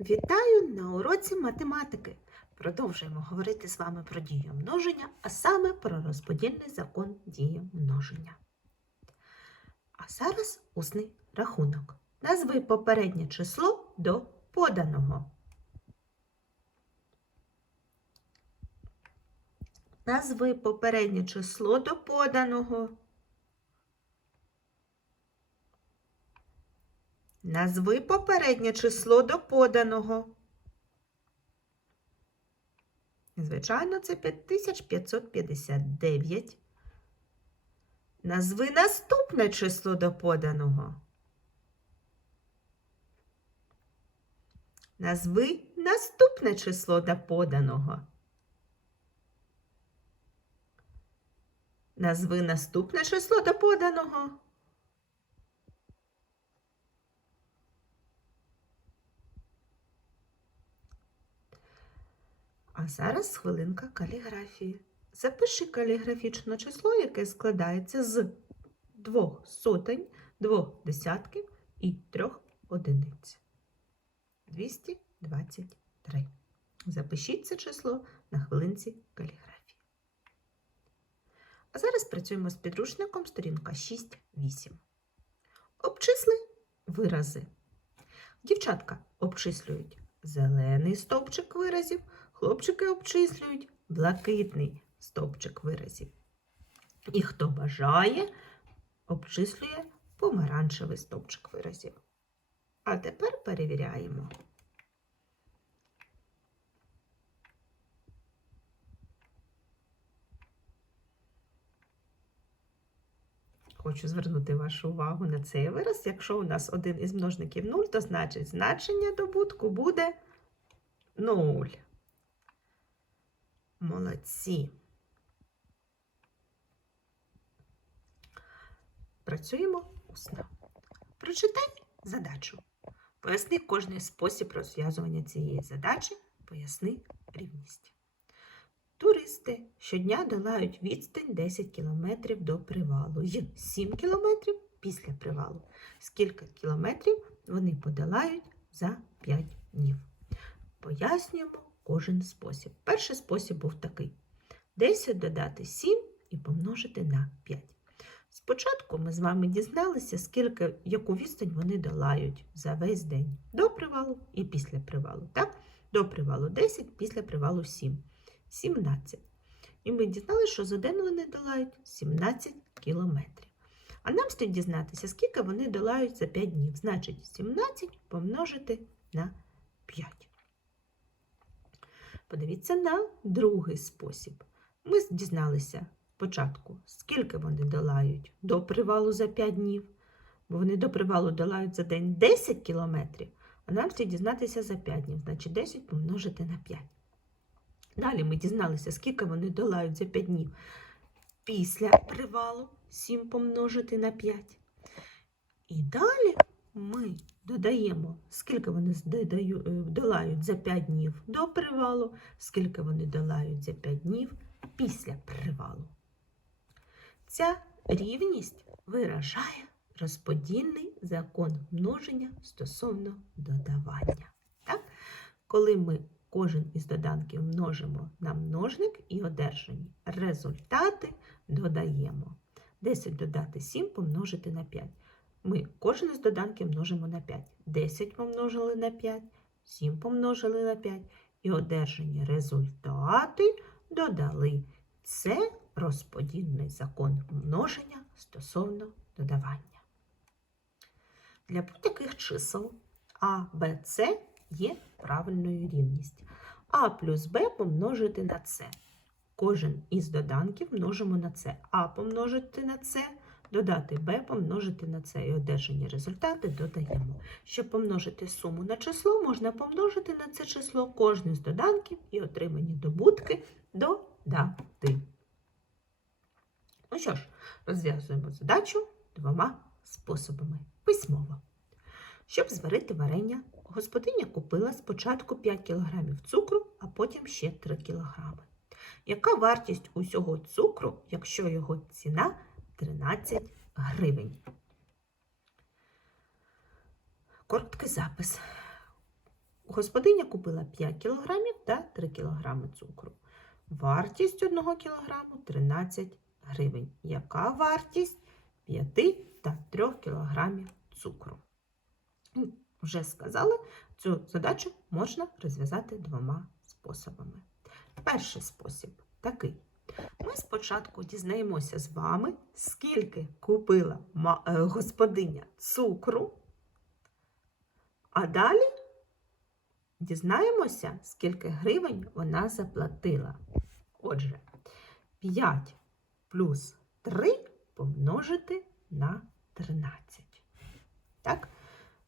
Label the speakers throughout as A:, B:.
A: Вітаю на уроці математики. Продовжуємо говорити з вами про дію множення, а саме про розподільний закон дії множення. А зараз усний рахунок. Назви попереднє число до поданого. Назви попереднє число до поданого. Назви попереднє число до поданого. Звичайно, це 5559. Назви наступне число до поданого. Назви наступне число до поданого. Назви наступне число до поданого. А зараз хвилинка каліграфії. Запиши каліграфічне число, яке складається з двох сотень, двох десятків і трьох одиниць. 223. Запишіть це число на хвилинці каліграфії. А зараз працюємо з підручником сторінка 6-8. Обчисли вирази. Дівчатка обчислюють зелений стовпчик виразів, хлопчики обчислюють блакитний стовпчик виразів. І хто бажає, обчислює помаранчевий стовпчик виразів. А тепер перевіряємо. Хочу звернути вашу увагу на цей вираз. Якщо у нас один із множників 0, то значить значення добутку буде 0. Молодці. Працюємо усно. Прочитай задачу. Поясни кожний спосіб розв'язування цієї задачі, поясни рівність. Туристи щодня долають відстань 10 км до привалу і 7 км після привалу. Скільки кілометрів вони подолають за 5 днів? Пояснюємо кожен спосіб. Перший спосіб був такий: 10 додати 7 і помножити на 5. Спочатку ми з вами дізналися, скільки, яку відстань вони долають за весь день до привалу і після привалу. Так? До привалу 10, після привалу 7. 17. І ми дізналися, що за день вони долають 17 кілометрів. А нам слід дізнатися, скільки вони долають за 5 днів. Значить, 17 помножити на 5. Подивіться на другий спосіб. Ми дізналися спочатку, скільки вони долають до привалу за 5 днів. Бо вони до привалу долають за день 10 кілометрів, а нам слід дізнатися за 5 днів. Значить, 10 помножити на 5. Далі ми дізналися, скільки вони долають за 5 днів. Після привалу 7 помножити на 5. І далі ми додаємо, скільки вони е, долають за 5 днів до привалу, скільки вони долають за 5 днів після привалу. Ця рівність виражає розподільний закон множення стосовно додавання. Так? Коли ми кожен із доданків множимо на множник і одержані результати додаємо. 10 додати 7 помножити на 5. Ми кожен із доданків множимо на 5. 10 помножили на 5, 7 помножили на 5 і одержані результати додали. Це розподільний закон множення стосовно додавання. Для будь-яких чисел А, Б, С є правильною рівністю. А плюс Б помножити на С. Кожен із доданків множимо на С. А помножити на С, додати Б помножити на С і одержані результати додаємо. Щоб помножити суму на число, можна помножити на це число кожне з доданків і отримані добутки додати. Ну що ж, розв'язуємо задачу двома способами письмово. Щоб зварити варення, господиня купила спочатку 5 кг цукру, а потім ще 3 кг. Яка вартість усього цукру, якщо його ціна 13 гривень? Короткий запис. господиня купила 5 кг та 3 кг цукру. Вартість 1 кг 13 гривень. Яка вартість 5 та 3 кг цукру? Вже сказали, цю задачу можна розв'язати двома способами. Перший спосіб такий. Ми спочатку дізнаємося з вами, скільки купила е, господиня цукру, а далі дізнаємося, скільки гривень вона заплатила. Отже, 5 плюс 3 помножити на 13. Так?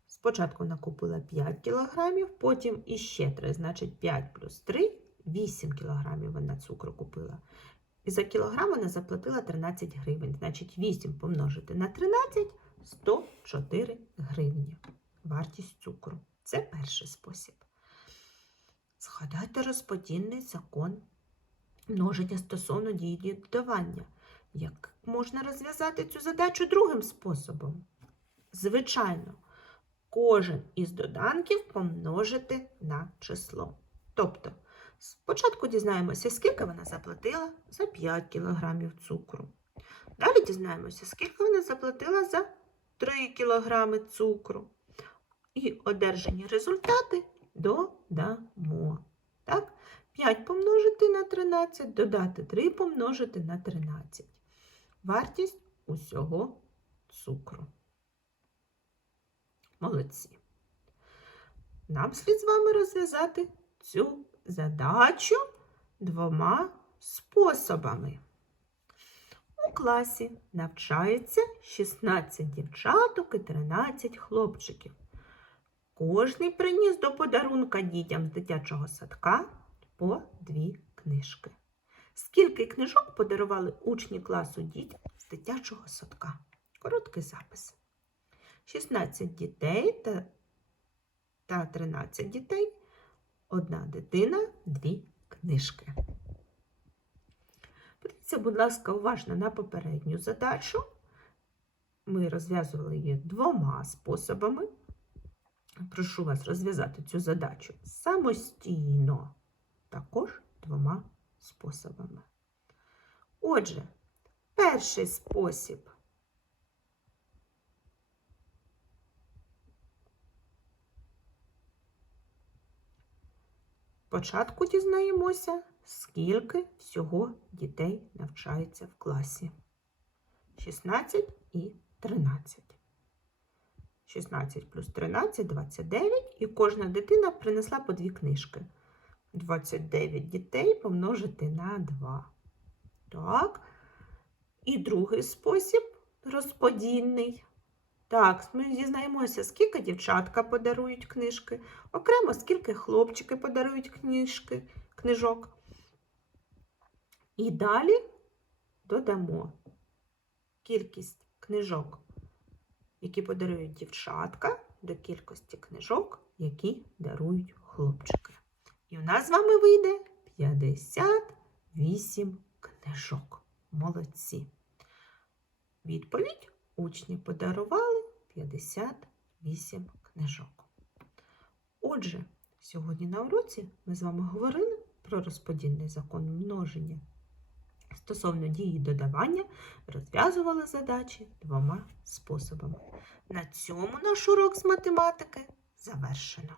A: Спочатку купила 5 кілограмів, потім іще 3, значить 5 плюс 3 8 кілограмів вона цукру купила. І за кілограм вона заплатила 13 гривень. Значить, 8 помножити на 13 104 гривні. Вартість цукру. Це перший спосіб. Згадайте розподільний закон множення стосовно дії додавання. Як можна розв'язати цю задачу другим способом? Звичайно, кожен із доданків помножити на число. Тобто, спочатку дізнаємося, скільки вона заплатила за 5 кг цукру. Далі дізнаємося, скільки вона заплатила за 3 кг цукру. І одержані результати додамо. Так? 5 помножити на 13, додати 3 помножити на 13. Вартість усього цукру. Молодці. Нам слід з вами розв'язати цю задачу двома способами. У класі навчається 16 дівчаток і 13 хлопчиків. Кожний приніс до подарунка дітям з дитячого садка по дві книжки. Скільки книжок подарували учні класу дітям з дитячого садка? Короткий запис. 16 дітей та, та 13 дітей, одна дитина, дві книжки. Подивіться, будь ласка, уважно на попередню задачу. Ми розв'язували її двома способами. Прошу вас розв'язати цю задачу самостійно, також двома способами. Отже, перший спосіб. Спочатку дізнаємося, скільки всього дітей навчається в класі. 16 і 13. 16 плюс 13 29, і кожна дитина принесла по дві книжки. 29 дітей помножити на 2. Так. І другий спосіб розподільний. Так, ми дізнаємося, скільки дівчатка подарують книжки, окремо скільки хлопчики подарують книжки, книжок. І далі додамо кількість книжок, які подарують дівчатка, до кількості книжок, які дарують хлопчики. І у нас з вами вийде 58 книжок. Молодці. Відповідь учні подарували 58 книжок. Отже, сьогодні на уроці ми з вами говорили про розподільний закон множення. Стосовно дії додавання розв'язували задачі двома способами. На цьому наш урок з математики завершено.